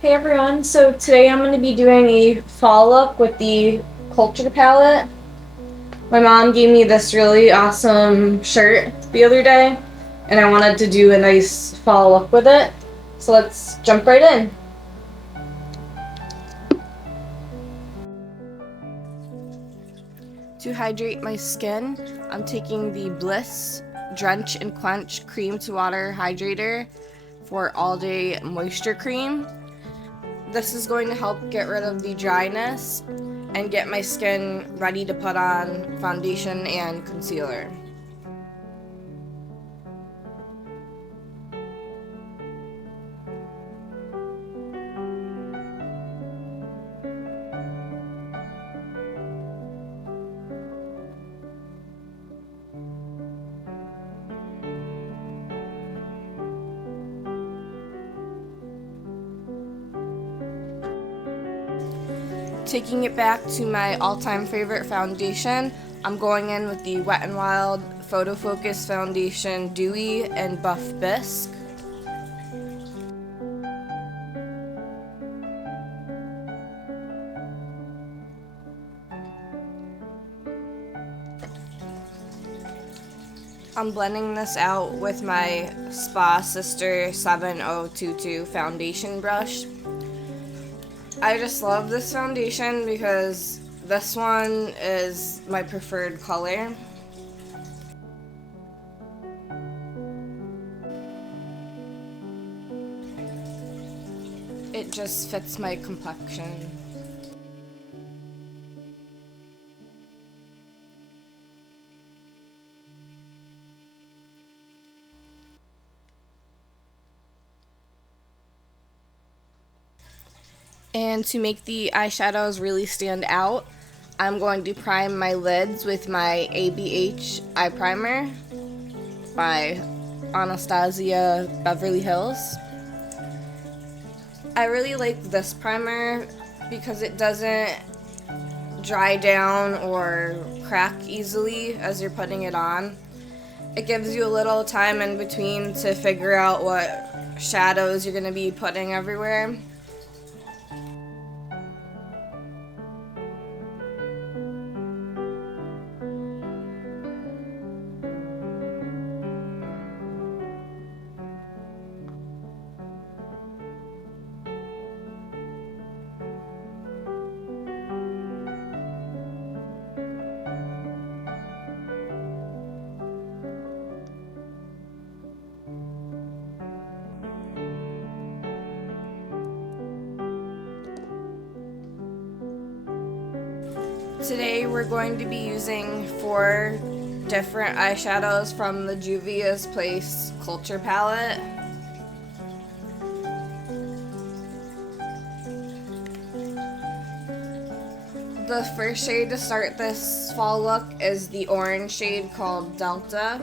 Hey everyone, so today I'm going to be doing a fall look with the Culture palette. My mom gave me this really awesome shirt the other day, and I wanted to do a nice fall look with it. So let's jump right in. To hydrate my skin, I'm taking the Bliss Drench and Quench Cream to Water Hydrator for All Day Moisture Cream. This is going to help get rid of the dryness and get my skin ready to put on foundation and concealer. Taking it back to my all-time favorite foundation, I'm going in with the Wet n Wild Photofocus Foundation Dewy and Buff Bisque. I'm blending this out with my Spa Sister 7022 foundation brush. I just love this foundation because this one is my preferred color. It just fits my complexion. And to make the eyeshadows really stand out, I'm going to prime my lids with my ABH eye primer by Anastasia Beverly Hills. I really like this primer because it doesn't dry down or crack easily as you're putting it on. It gives you a little time in between to figure out what shadows you're going to be putting everywhere. Today we're going to be using 4 different eyeshadows from the Juvia's Place Culture palette. The first shade to start this fall look is the orange shade called Delta.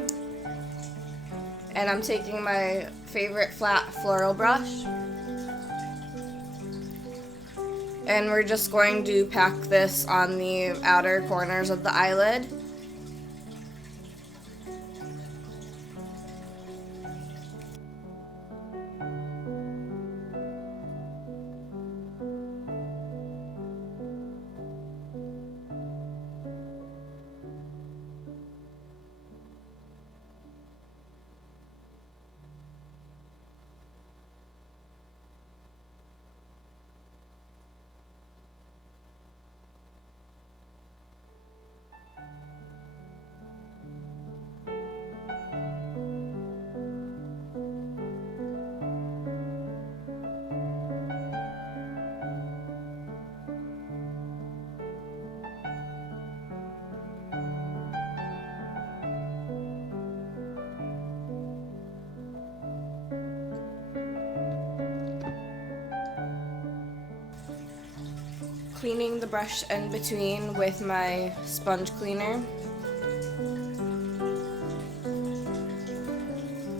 And I'm taking my favorite flat floral brush. And we're just going to pack this on the outer corners of the eyelid. Cleaning the brush in between with my sponge cleaner.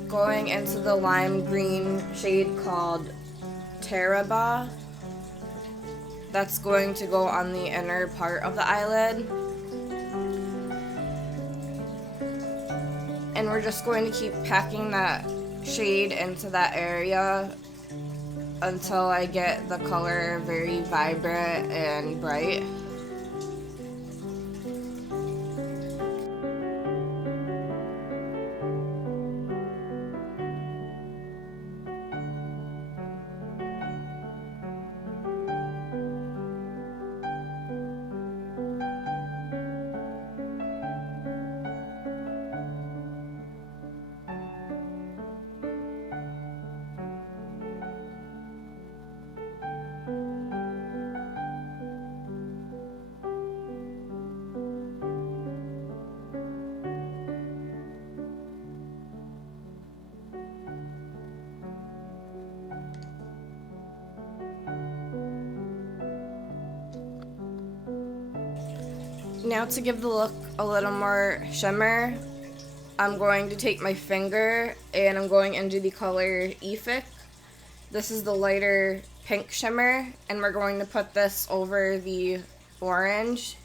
Going into the lime green shade called Teraba. That's going to go on the inner part of the eyelid. And we're just going to keep packing that shade into that area until I get the color very vibrant and bright. Now to give the look a little more shimmer, I'm going to take my finger and I'm going into the color Effic. This is the lighter pink shimmer, and we're going to put this over the orange.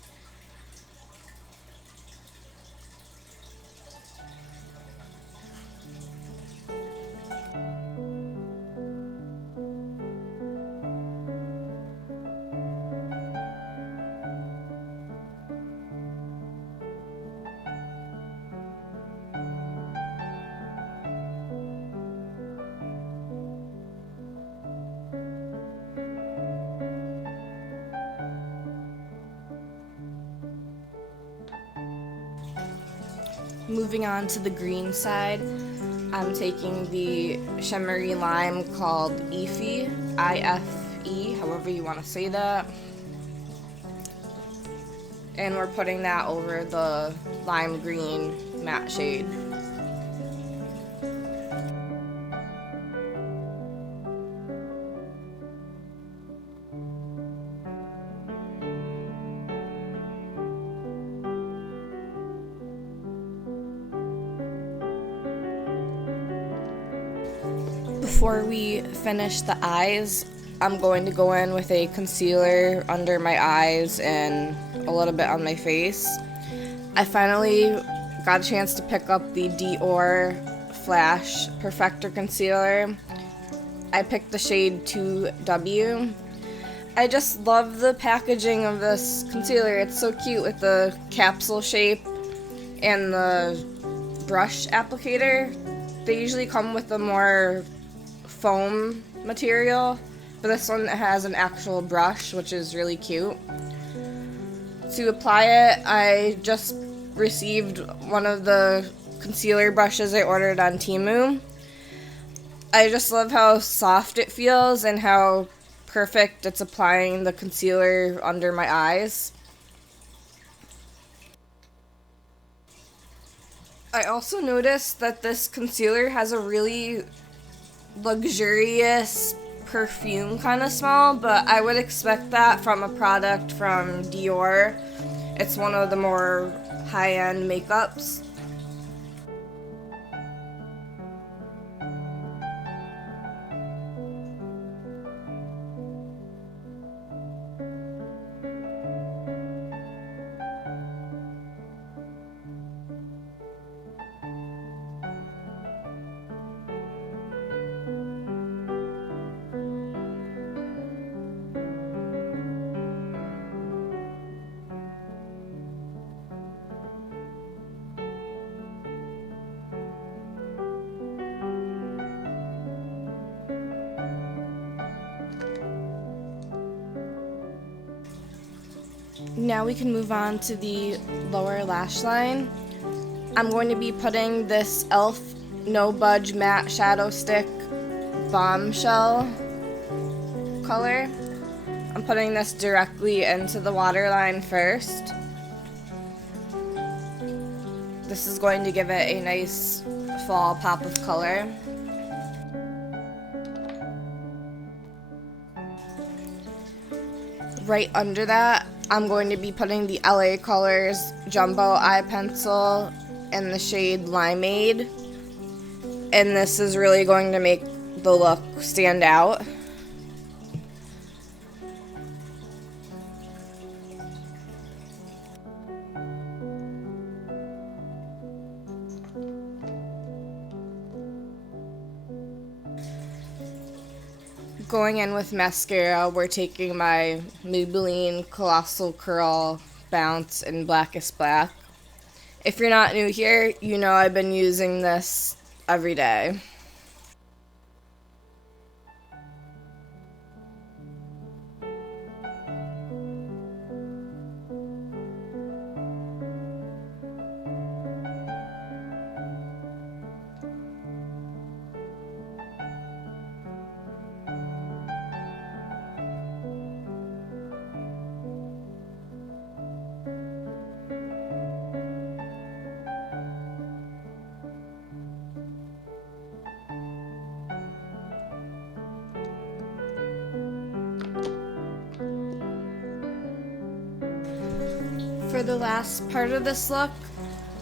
Moving on to the green side, I'm taking the shimmery lime called Efe, I-F-E, however you want to say that. And we're putting that over the lime green matte shade. Before we finish the eyes, I'm going to go in with a concealer under my eyes and a little bit on my face. I finally got a chance to pick up the Dior Flash Perfector Concealer. I picked the shade 2W. I just love the packaging of this concealer. It's so cute with the capsule shape and the brush applicator. They usually come with a more foam material, but this one has an actual brush, which is really cute. To apply it, I just received one of the concealer brushes I ordered on Temu. I just love how soft it feels and how perfect it's applying the concealer under my eyes. I also noticed that this concealer has a really luxurious perfume kind of smell, but I would expect that from a product from Dior. It's one of the more high-end makeups. Now we can move on to the lower lash line. I'm going to be putting this e.l.f. No Budge Matte Shadow Stick Bombshell color. I'm putting this directly into the waterline first. This is going to give it a nice fall pop of color. Right under that, I'm going to be putting the LA Colors Jumbo Eye Pencil in the shade Limeade. And this is really going to make the look stand out. Going in with mascara, we're taking my Maybelline Colossal Curl Bounce in Blackest Black. If you're not new here, you know I've been using this every day. For the last part of this look,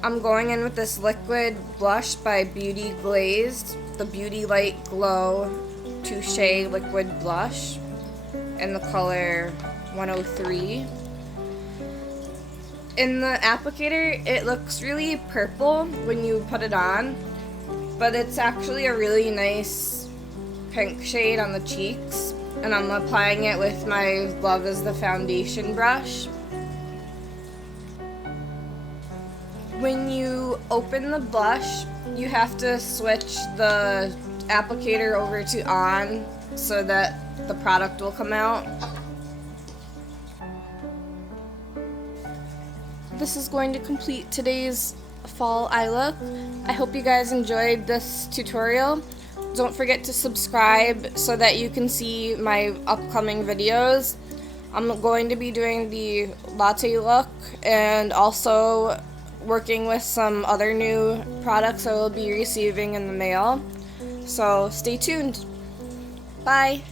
I'm going in with this liquid blush by Beauty Glazed, the Beauty Light Glow Touche Liquid Blush in the color 103. In the applicator, it looks really purple when you put it on, but it's actually a really nice pink shade on the cheeks, and I'm applying it with my Love is the Foundation brush. When you open the blush, you have to switch the applicator over to on so that the product will come out. This is going to complete today's fall eye look. I hope you guys enjoyed this tutorial. Don't forget to subscribe so that you can see my upcoming videos. I'm going to be doing the latte look and also working with some other new products I will be receiving in the mail. So stay tuned. Bye.